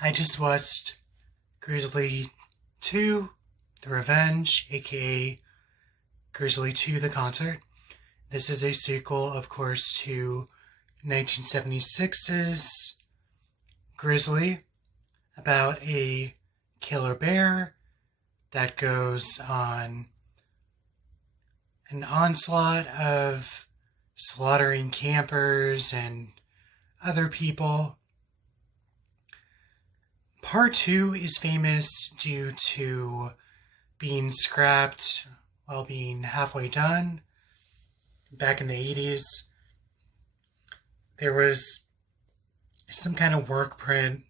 I just watched Grizzly II, The Revenge, aka Grizzly II, The Concert. This is a sequel, of course, to 1976's Grizzly, about a killer bear that goes on an onslaught of slaughtering campers and other people. Part 2 is famous due to being scrapped while being halfway done. Back in the 80s, there was some kind of work print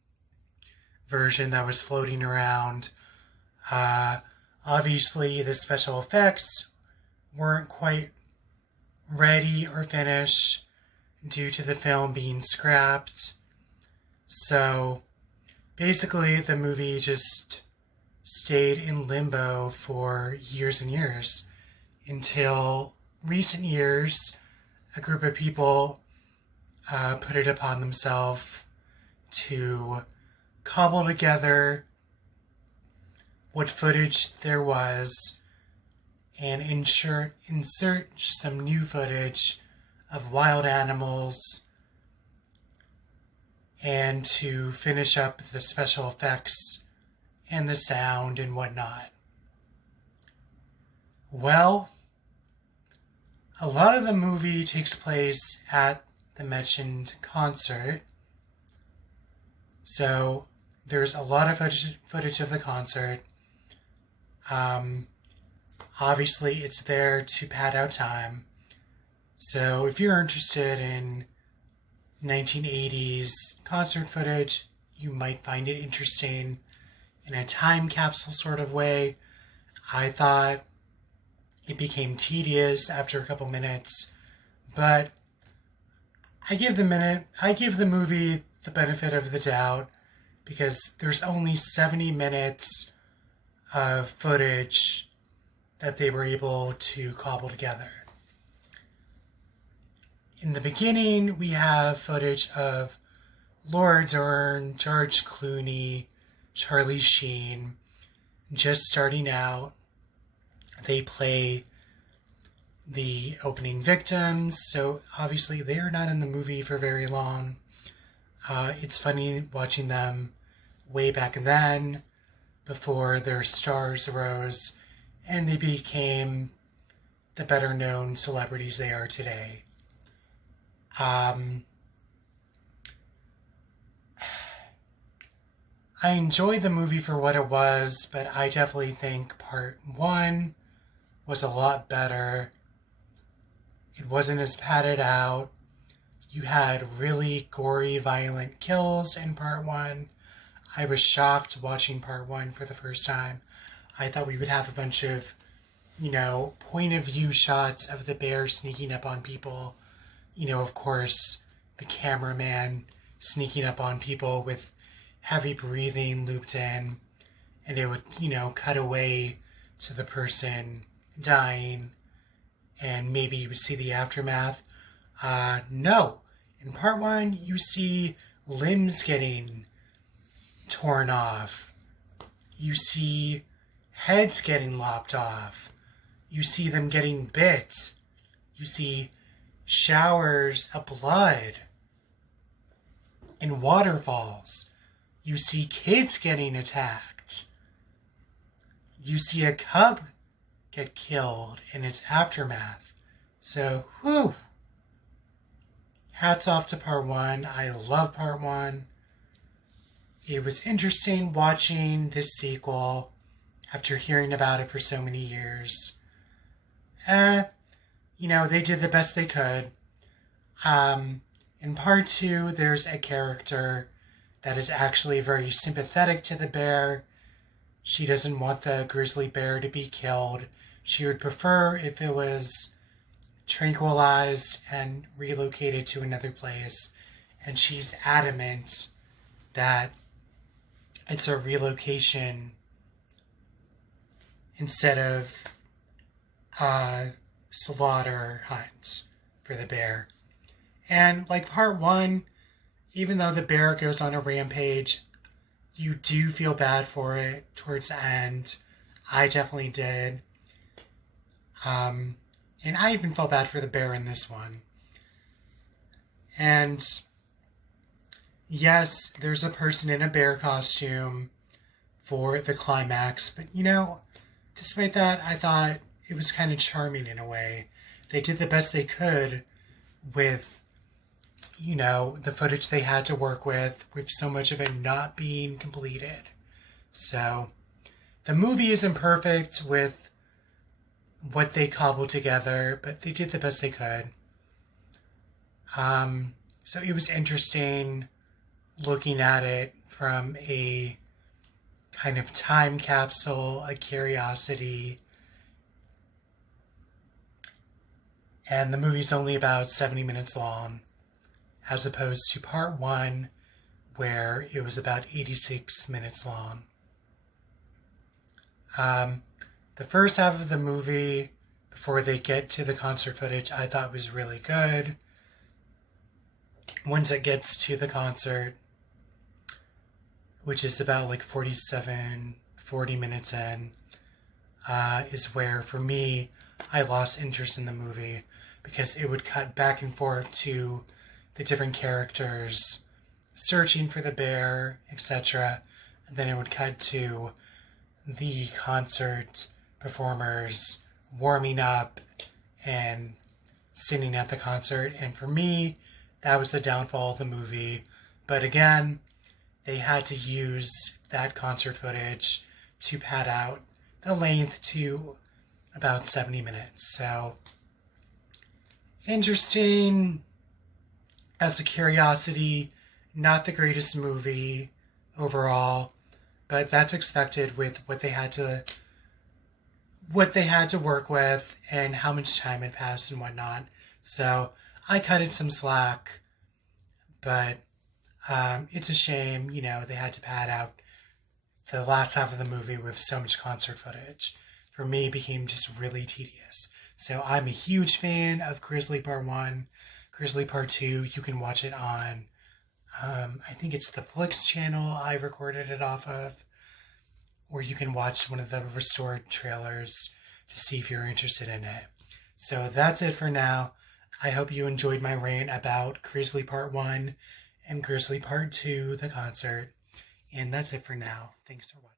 version that was floating around. Obviously, the special effects weren't quite ready or finished due to the film being scrapped. So basically, the movie just stayed in limbo for years and years until recent years, a group of people put it upon themselves to cobble together what footage there was and insert some new footage of wild animals and to finish up the special effects and the sound and whatnot. Well, a lot of the movie takes place at the mentioned concert, so there's a lot of footage of the concert. Obviously, it's there to pad out time. So if you're interested in 1980s concert footage, you might find it interesting in a time capsule sort of way. I thought it became tedious after a couple minutes, but I give the movie the benefit of the doubt because there's only 70 minutes of footage that they were able to cobble together. In the beginning, we have footage of Laura Dern, George Clooney, Charlie Sheen, just starting out. They play the opening victims, so obviously they are not in the movie for very long. It's funny watching them way back then, before their stars rose, and they became the better known celebrities they are today. I enjoyed the movie for what it was, but I definitely think part 1 was a lot better. It wasn't as padded out. You had really gory, violent kills in part 1. I was shocked watching part 1 for the first time. I thought we would have a bunch of, point of view shots of the bear sneaking up on people. Of course, the cameraman sneaking up on people with heavy breathing looped in, and it would, cut away to the person dying, and maybe you would see the aftermath. No. In part 1, you see limbs getting torn off. You see heads getting lopped off. You see them getting bit. You see showers of blood and waterfalls. You see kids getting attacked. You see a cub get killed in its aftermath. So, whew. Hats off to part 1. I love part 1. It was interesting watching this sequel after hearing about it for so many years. They did the best they could. In part 2, there's a character that is actually very sympathetic to the bear. She doesn't want the grizzly bear to be killed. She would prefer if it was tranquilized and relocated to another place. And she's adamant that it's a relocation instead of slaughter hunt for the bear. And like part 1, even though the bear goes on a rampage, you do feel bad for it towards the end. I definitely did. And I even felt bad for the bear in this one. And yes, there's a person in a bear costume for the climax, but despite that, I thought it was kind of charming in a way. They did the best they could with, the footage they had to work with so much of it not being completed. So, the movie isn't perfect with what they cobbled together, but they did the best they could. So it was interesting looking at it from a kind of time capsule, a curiosity. And the movie's only about 70 minutes long, as opposed to part 1, where it was about 86 minutes long. The first half of the movie, before they get to the concert footage, I thought was really good. Once it gets to the concert, which is about like 40 minutes in, is where, for me, I lost interest in the movie, because it would cut back and forth to the different characters searching for the bear, etc. And then it would cut to the concert performers warming up and singing at the concert. And for me, that was the downfall of the movie. But again, they had to use that concert footage to pad out the length to about 70 minutes. So, interesting as a curiosity, not the greatest movie overall, but that's expected with what they had to work with and how much time had passed and whatnot. So I cut it some slack, but it's a shame, they had to pad out the last half of the movie with so much concert footage. For me, it became just really tedious. So I'm a huge fan of Grizzly Part 1. Grizzly Part 2, you can watch it on, I think it's the Flix channel I recorded it off of, or you can watch one of the restored trailers to see if you're interested in it. So that's it for now. I hope you enjoyed my rant about Grizzly Part 1 and Grizzly Part 2, the concert. And that's it for now. Thanks for watching.